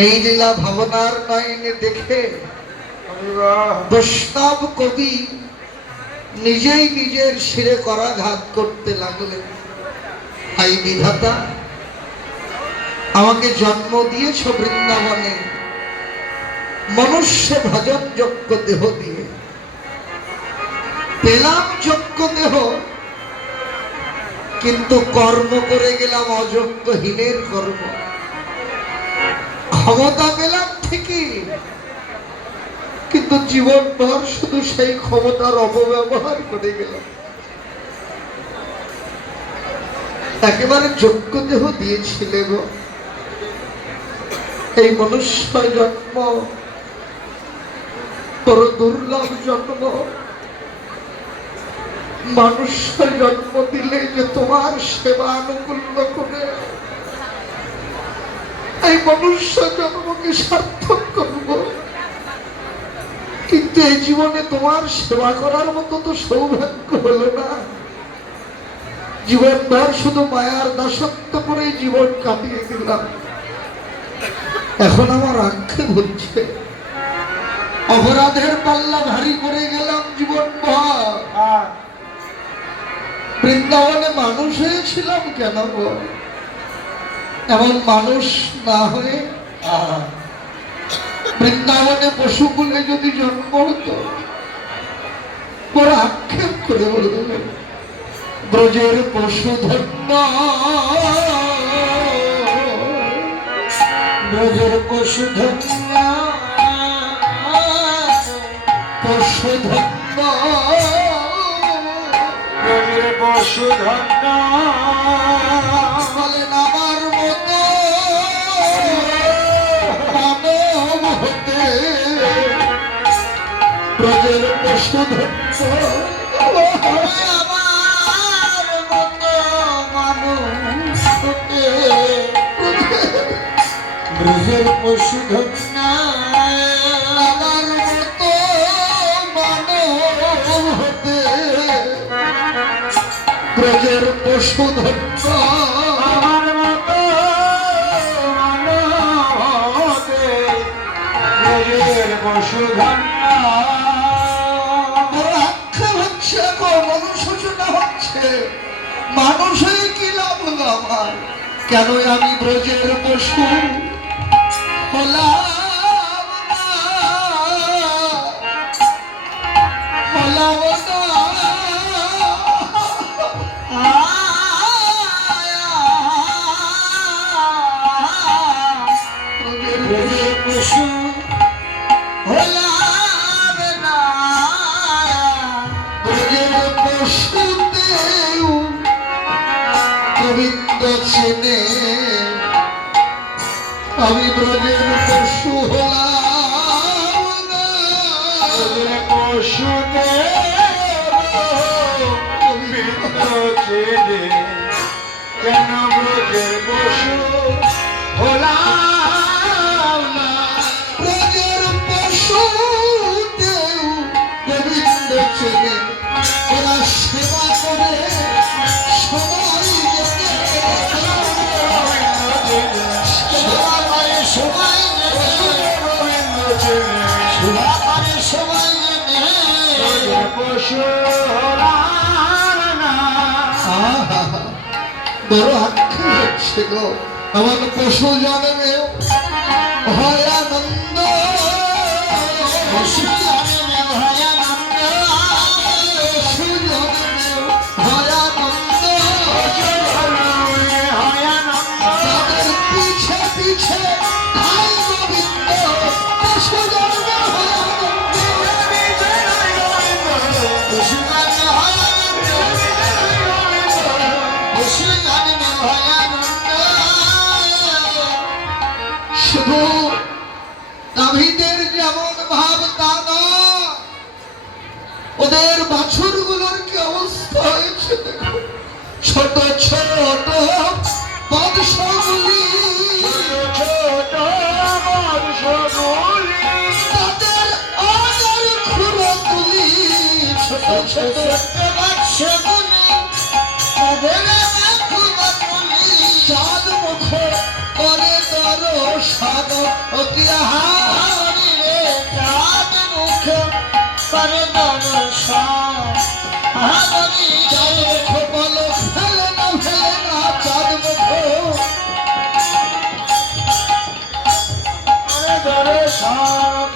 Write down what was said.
এই লীলা ভাবনার নয়নে দেখে বৈষ্ণব কবি নিজেই নিজের শিরে করাঘাত করতে লাগলেন। হাই বিধাতা, আমাকে জন্ম দিয়েছ বৃন্দাবনে মনুষ্য ভজন যোগ্য দেহ দিয়ে, পেলাম যোগ্য দেহ, কিন্তু কর্ম করে গেলাম অযোগ্যহীনের কর্ম। ক্ষমতা পেলাম ঠিকই, কিন্তু জীবনভর শুধু সেই ক্ষমতার অপব্যবহার করে গেলাম। একেবারে যোগ্য দেহ দিয়েছিলে গো। এই মনুষ্য জন্ম বড় দুর্লভ জন্ম। মানুষ জন্ম দিলে যে তোমার সেবা আনুকূল্য করে এই মনুষ্য জন্মকে সার্থক করব, কিন্তু এই জীবনে তোমার সেবা করার মতো তো সৌভাগ্য হলো না। জীবনভর শুধু মায়ার দাসত্ব করে জীবন কাটিয়ে দিলাম। এখন আমার আক্ষেপ হচ্ছে, অপরাধের পাল্লা ভারী করে গেলাম জীবনভর। বৃন্দাবনে মানুষ হয়েছিলাম কেন গো? এমন মানুষ না হয়ে বৃন্দাবনে পশুকুলে যদি জন্ম হতো। বড় আক্ষেপ করে বললেন, ব্রজের পশু ধন্য, ব্রজের পশু ধন্য, পশু ধন্য, ব্রজের পশু ধন্য। বলেন আমার মতো মানব হতে ব্রজের পশু ধন্য, আমার মতো মানুষ হতে ব্রজের পশু ধন্য, আমার মতো মানব হতে ব্রজের পশু ধন্য, আমার মতো মানব হতে ব্রজের পশু ধন্য। হচ্ছে মনুষ্যচনা হচ্ছে, মানুষ হয়ে কি লাভ হলো আমার? কেন আমি ব্রজের পশু হলাম না, হলাম না। ব্রজের পশু হলাম না, ব্রজের পশুতেও গোবিন্দ চেনে। আমি ব্রজের পশু হলাম না, ব্রজের পশুতে গোবিন্দ চেনে। কেন ব্রজের পশু হলাম না, ব্রজের পশুতেও গোবিন্দ চেনে। ওরা সেবা করে সবাই বড় আক্ষেপ হচ্ছে গো। আমার পশু জন্মে হয় আনন্দ, পশু জন্মে হয় আনন্দ, পশু জন্মে হয় আনন্দ, হয় আনন্দ। তাদের পিছে পিছে ভাই গোবিন্দ, পশু জন্মে হয় আনন্দ, পশু জন্মে হয় আনন্দ, পশু জন্মে হয় আনন্দ। শুধু নাভিদের যেমন ভাব তা নয়, ওদের বাছুর গুলোর কি অবস্থা হয়েছে দেখো। ছোট ছোট বৎসগুলি, ছোট বৎসগুলি, তাদের আদর খুরগুলি, ছোট ছোট বৎসগুলি, তাদের খুরগুলি, চাঁদ মুখ করে দরশ দর্শন অতি আহার রে চাঁদ মুখ করে দর্শন, হারি